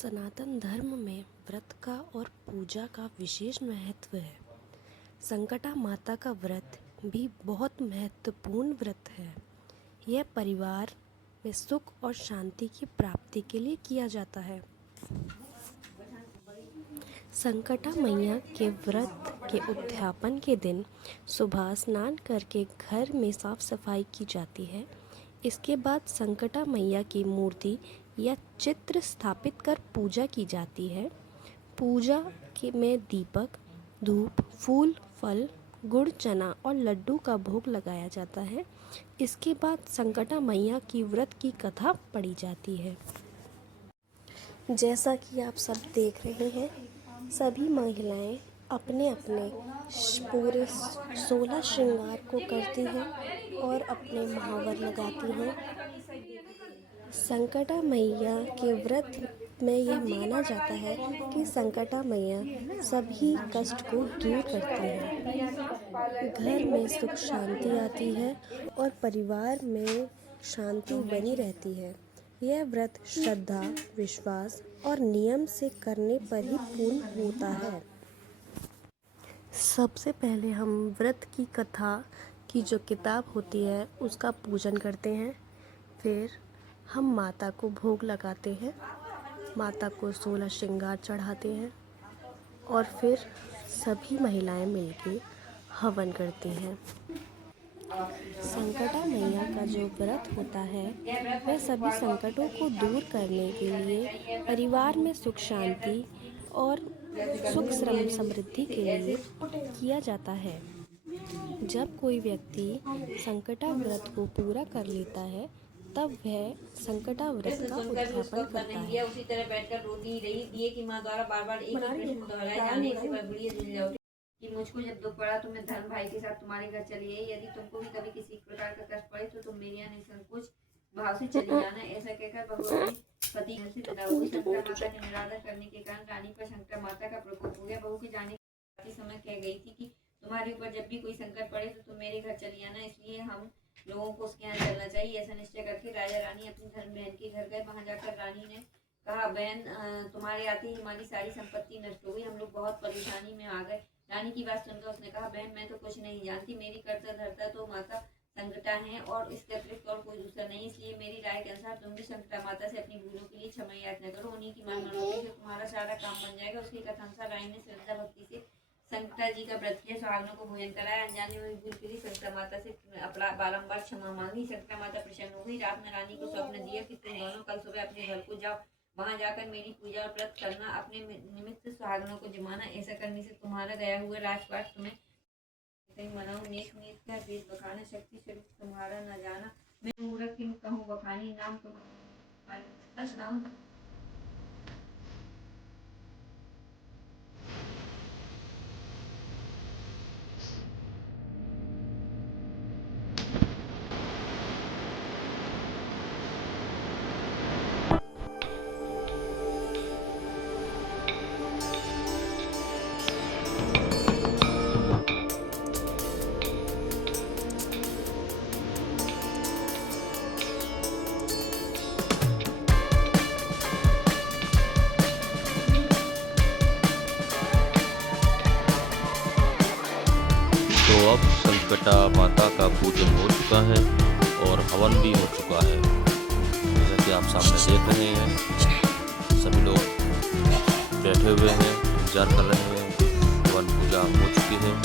सनातन धर्म में व्रत का और पूजा का विशेष महत्व है। संकटा माता का व्रत भी बहुत महत्वपूर्ण व्रत है। यह परिवार में सुख और शांति की प्राप्ति के लिए किया जाता है। संकटा मैया के व्रत के उद्यापन के दिन सुबह स्नान करके घर में साफ सफाई की जाती है। इसके बाद संकटा मैया की मूर्ति या चित्र स्थापित कर पूजा की जाती है। पूजा में दीपक, धूप, फूल, फल, गुड़, चना और लड्डू का भोग लगाया जाता है। इसके बाद संकटा मैया की व्रत की कथा पढ़ी जाती है। जैसा कि आप सब देख रहे हैं, सभी महिलाएं अपने अपने पूरे 16 श्रृंगार को करती हैं और अपने महावर लगाती हैं। संकटा मैया के व्रत में यह माना जाता है कि संकटा मैया सभी कष्ट को दूर करती है। घर में सुख शांति आती है और परिवार में शांति बनी रहती है। यह व्रत श्रद्धा, विश्वास और नियम से करने पर ही पूर्ण होता है। सबसे पहले हम व्रत की कथा की जो किताब होती है उसका पूजन करते हैं। फिर हम माता को भोग लगाते हैं, माता को 16 श्रृंगार चढ़ाते हैं और फिर सभी महिलाएं मिलकर हवन करती हैं। संकटा मैया का जो व्रत होता है वह सभी संकटों को दूर करने के लिए परिवार में सुख शांति और सुख समृद्धि के लिए किया जाता है। जब कोई व्यक्ति संकटा व्रत को पूरा कर लेता है तब वह संकटा व्रत का उद्यापन करता है। उसी तरह बैठकर रोती रही दिए की माँ द्वारा बार-बार एक ही प्रश्न दोहराए जाने से वह बुढ़ी झुल जाती कि मुझको जब दुख पड़ा तो मैं धर्म भाई के साथ तुम्हारे घर चली आई। यदि तुमको भी कभी किसी प्रकार का कष्ट पड़े तो तुम मेरे यहाँ निसंकोच भाव से चली जाना। ऐसा कहकर बहु अपने पति घर से विदा हुई। संकटा माता के निरादर करने के कारण रानी पर संकटा माता का प्रकोप हो गया। बहू के जाने के समय कह गई थी कि तुम्हारे ऊपर जब भी कोई संकट पड़े तो तुम मेरे घर चली आना। इसलिए हम लोगों को उसके यहाँ चलना चाहिए। ऐसा निश्चय करके राजा रानी अपनी धर्म बहन के घर गए। वहां जाकर रानी ने कहा, बहन तुम्हारे आते ही हमारी सारी संपत्ति नष्ट हो गई, हम लोग बहुत परेशानी में आ गए। रानी की बात सुनकर उसने कहा, बहन मैं तो कुछ नहीं जानती, मेरी कर्ता धर्ता तो माता संकटा है और इसके अतिरिक्त और कोई दूसरा नहीं। इसलिए मेरी राय के अनुसार तुम भी संकटा माता से अपनी भूलों के लिए क्षमा याचना करो। उन्हीं की मन मनोती से तुम्हारा सारा काम बन जाएगा। उसकी कथा अनुसार रानी ने श्रद्धा भक्ति से संकटा जी का व्रत किया, सुहागनों को भोजन कराया। अनजाने में भूल के लिए संकटा माता से अपना बारंबार क्षमा मांगी। संकटा माता प्रसन्न हो गई। रात में रानी को स्वप्न दिया कि तुम दोनों कल सुबह अपने घर को जाओ, वहां जाकर मेरी पूजा और व्रत करना, अपने निमित्त सुहागनों को जमाना। ऐसा करने से तुम्हारा गया हुआ राजपाट तुम्हें मनाओ। नेक नीत का वेद बखाना, शक्ति स्वरूप तुम्हारा न जाना। मैं मूर्ख किम कहूँ बखानी, नाम तुम तो अब संकटा माता का पूजन हो चुका है और हवन भी हो चुका है। जैसा कि आप सामने देख रहे हैं, सभी लोग बैठे हुए हैं, इंतजार कर रहे हैं। हवन पूजा हो चुकी है।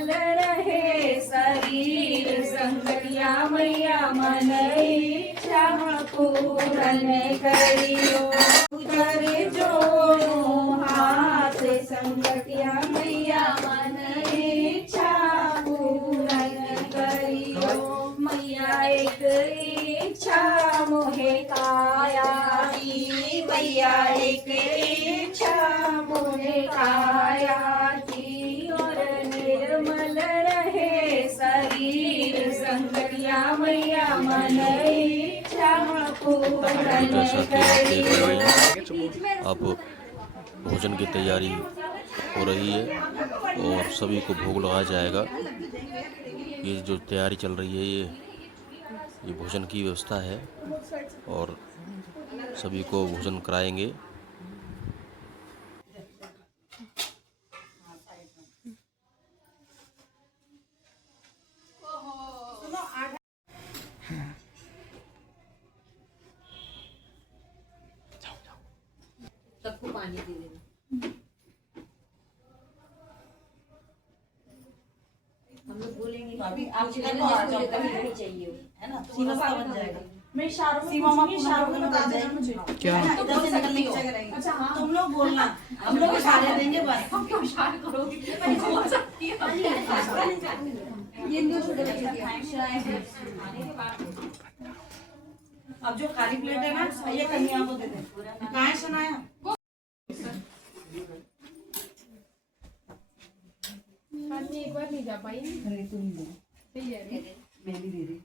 निर्मल रहे शरीर, संकटिया मैया मन इच्छा पूरन करियो। कर जोड़ो हाथ संकटिया मैया मन इच्छा पूरन करियो। मैया एक इच्छा मोहे काया की, मैया एक इच्छा मोहे काया की। और निर्मल रहे शरीर, संकटिया मैया मन इच्छा पूरन जैसा कि आप देख करियो। रहे हैं, अब भोजन की तैयारी हो रही है और सभी को भोग लगाया जाएगा। ये जो तैयारी चल रही है ये भोजन की व्यवस्था है और सभी को भोजन कराएंगे। सबको पानी दे देना। हम लोग बोलेंगे अभी आप कुछ इधर लेना को आ जिसको जाओ। जितना भी चाहिए है ना, तो रास्ता बन जाएगा। मैं इशारों में सीमा माँ पूछूंगी, इशारों में बता देना मुझे। क्या इधर से निकलने की जगह रहेगी। अच्छा, हाँ। तुम लोग बोलना, हम लोग इशारे देंगे बस। ये न्यू छोटे बच्चे की अब जो खाली प्लेट है ना, ये कन्या को दे दे। कहाँ है शनाया? एक बार नहीं जा पाई। अरे तू नहीं दे, सही है। मैं भी दे रही।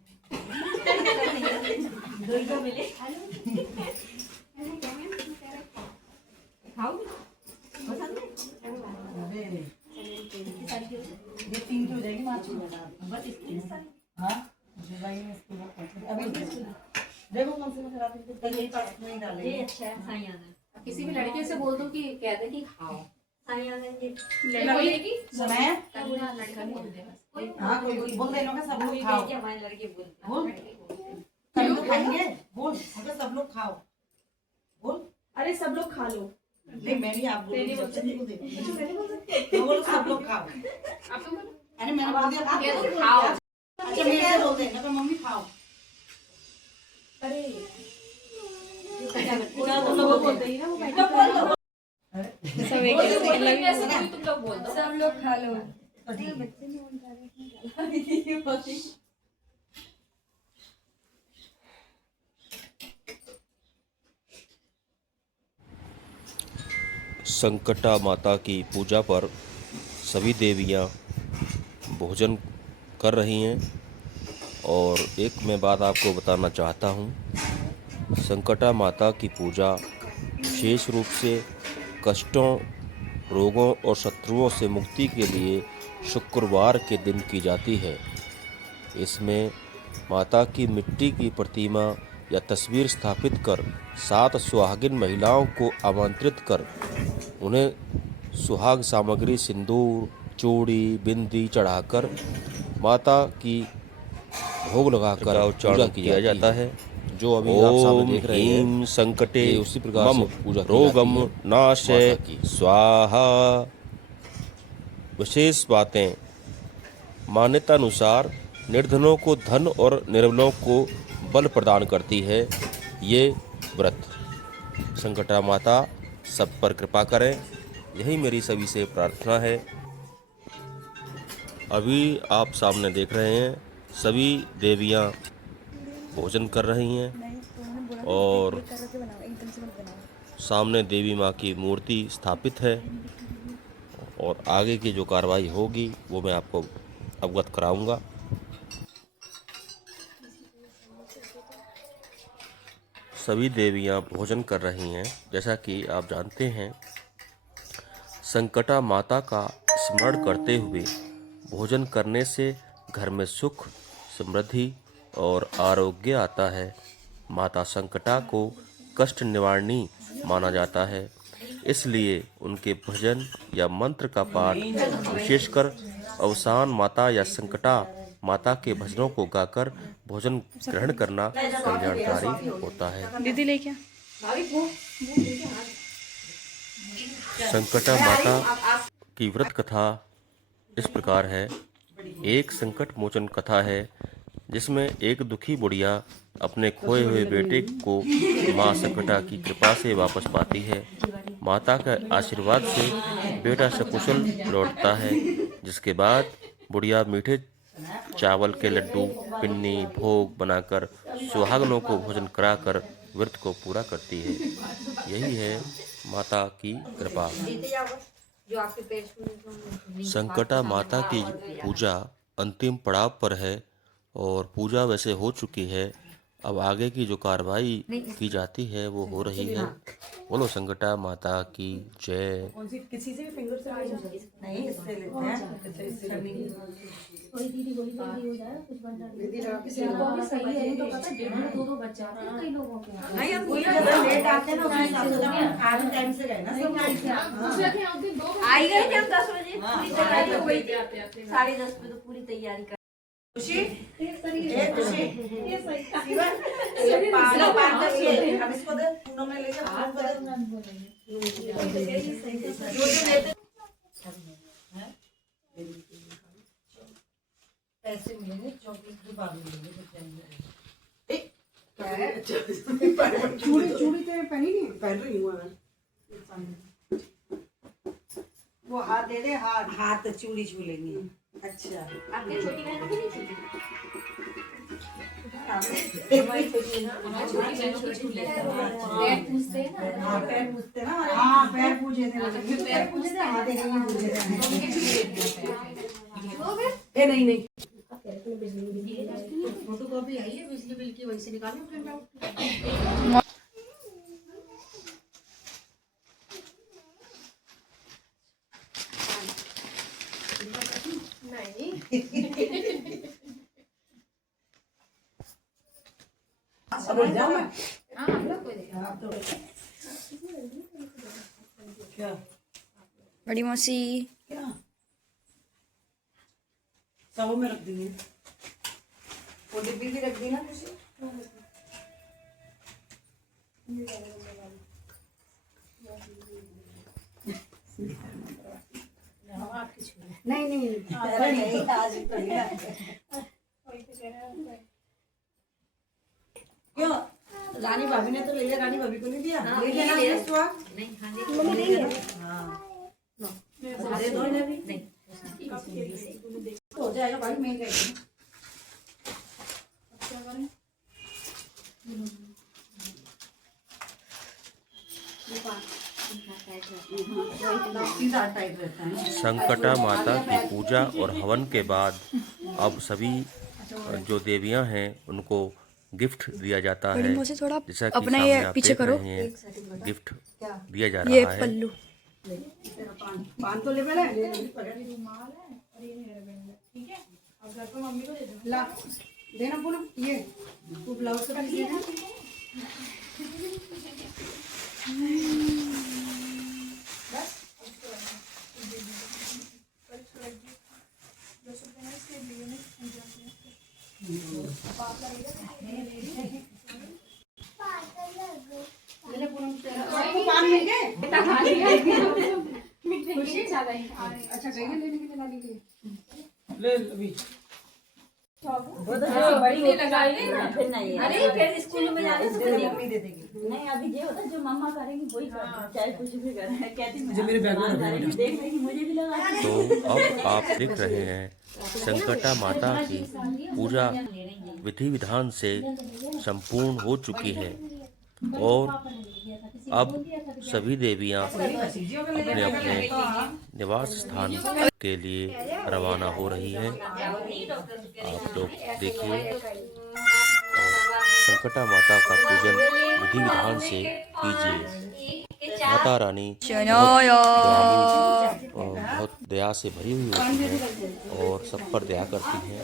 दो मिले खाओ अरे ये 3 की हो जाएगी माँ बस इसकी। हाँ मुझे भाई में इसको अभी देखो कौन सी में खराब है, तो यही पास में ही ये डालेंगे। अच्छा है साइयाना। किसी भी लड़के से बोल दो कि कह दे कि खाओ। साइयाना ये लड़की सुनाया? लड़का बोल दे बस। हाँ कोई बोल देना का सब लोग खाओ। क्या हमारे लड़के बोलते बोल कल तो खाएंगे। बोल अगर सब लोग खाओ। बोल अरे सब लोग खा लो। नहीं मैं भी आप बोल सबसे को दे। तो बोलो सब लोग खाओ। अरे मैंने बोल दिया खाओ। अच्छा मेरे से बोल दे ना मम्मी खाओ। अरे पूरा तुम लोग बोलते ही ना वो बैठा बोल दो। सब एक ही तुम लोग बोल दो। सब लोग खा लो। संकटा माता की पूजा पर सभी देवियां भोजन कर रही हैं और एक मैं बात आपको बताना चाहता हूं। संकटा माता की पूजा विशेष रूप से कष्टों, रोगों और शत्रुओं से मुक्ति के लिए शुक्रवार के दिन की जाती है। इसमें माता की मिट्टी की प्रतिमा या तस्वीर स्थापित कर 7 सुहागिन महिलाओं को आमंत्रित कर उन्हें सुहाग सामग्री सिंदूर, चूड़ी, बिंदी चढ़ाकर माता की भोग लगाकर पूजा किया जाता है। जो अभी आप सामने देख रहे हैं संकटे उसी प्रकार से पूजा रोगम नाशे स्वाहा। विशेष बातें, मान्यता अनुसार निर्धनों को धन और निर्बलों को बल प्रदान करती है ये व्रत। संकटा माता सब पर कृपा करें, यही मेरी सभी से प्रार्थना है। अभी आप सामने देख रहे हैं सभी देवियां भोजन कर रही हैं और सामने देवी माँ की मूर्ति स्थापित है और आगे की जो कार्रवाई होगी वो मैं आपको अवगत कराऊंगा। सभी देवियां भोजन कर रही हैं। जैसा कि आप जानते हैं, संकटा माता का स्मरण करते हुए भोजन करने से घर में सुख, समृद्धि और आरोग्य आता है। माता संकटा को कष्ट निवारणी माना जाता है, इसलिए उनके भजन या मंत्र का पाठ, विशेषकर अवसान माता या संकटा माता के भजनों को गाकर भोजन ग्रहण करना कल्याणकारी होता है। दीदी लेके संकटा माता की व्रत कथा इस प्रकार है। एक संकट मोचन कथा है जिसमें एक दुखी बुढ़िया अपने खोए हुए बेटे को माँ संकटा की कृपा से वापस पाती है। माता के आशीर्वाद से बेटा सकुशल लौटता है, जिसके बाद बुढ़िया मीठे चावल के लड्डू पिन्नी भोग बनाकर सुहागनों को भोजन कराकर व्रत को पूरा करती है। यही है माता की कृपा। जो आपके पेट में संकटा माता की पूजा अंतिम पड़ाव पर है और पूजा वैसे हो चुकी है। अब आगे की जो कार्रवाई की जाती है वो हो रही है। बोलो संकटा माता की जय। कौन सी किसी से भी फिंगर से नहीं, इससे लेते हैं। इससे दीदी सही है, तो पता है 1-2 बच्चा कई लोगों के नहीं, हम कोई लेट आते हैं ना, आज टाइम से गए ना सब। आई गए थे हम 10 बजे, पूरी तैयारी हो गई थी। 10:30 पे तो पूरी तैयारी कर। खुशी खुशी ये पानी पार करिए। अब इसको दे, पूनम ने ले लिया, जो लेते पैसे मिलेंगे, 24 के बाद मिलेंगे। चूड़ी तेरे पहनी नहीं, पहन रही हूँ मैं। वो हाथ दे दे, हाथ चूड़ी छू लेंगे। अच्छा, आपने छोटी बहन की नहीं छूटी? हमारी छोटी है ना, पैर पूछते हैं ना। हाँ, पैर पूछते हैं ना। हाँ, पैर पूछे थे, पैर पूछे थे, हाथ नहीं पूछे थे। नहीं फोटो कॉपी आई है बिजली बिल की, वहीं से निकालो प्रिंट आउट। क्या बड़ी मौसी क्या सब में रख देंगे। वो डिब्बी भी रख दी ना खुशी। नहीं आज तो क्यों रानी भाभी ने तो ले लिया, रानी भाभी को नहीं दिया। ले लिया ना नहीं, हाँ दे दो इन्हें भी। नहीं हो जाएगा भाई, मैं कह संकटा माता की पूजा और हवन के बाद अब सभी जो देवियां हैं उनको गिफ्ट दिया जाता है। थोड़ा जैसा कि अपना सामने ये आप पीछे देख करो। रहे हैं, गिफ्ट दिया जा ये रहा है। पल्लू पान तो ले पहले ला देना बोलो। ये तू ब्लाउज से पीस देना। पान मिल गए। अच्छा कहीं लेने के लिए ले अभी बड़ी लगाई ना, फिर नहीं। अरे फिर स्कूल में जाने से पहले मम्मी दे देगी। नहीं अभी ये होता जो मम्मा करेंगी वही करना, चाहे कुछ भी करे। कहती मुझे मेरे बैग में रख दो। देख रही मुझे भी लगा। तो अब आप देख रहे हैं संकटा माता की पूजा विधि विधान से संपूर्ण हो चुकी है और अब सभी देवियां अपने अपने निवास स्थान के लिए रवाना हो रही हैं। आप लोग देखिए और संकटा माता का पूजन विधि विधान से कीजिए। माता रानी बहुत दया से भरी हुई होती है और सब पर दया करती हैं।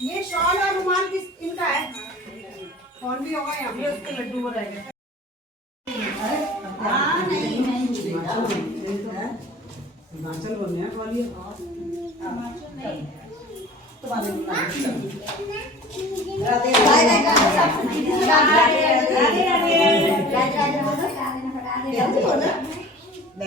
ये शॉल और रुमाल किस इनका है? कौन भी होगा यहाँ पे उसके लड्डू बनाएंगे। हाँ नहीं हिमाचल बोलने हैं ग्वालियर। हिमाचल नहीं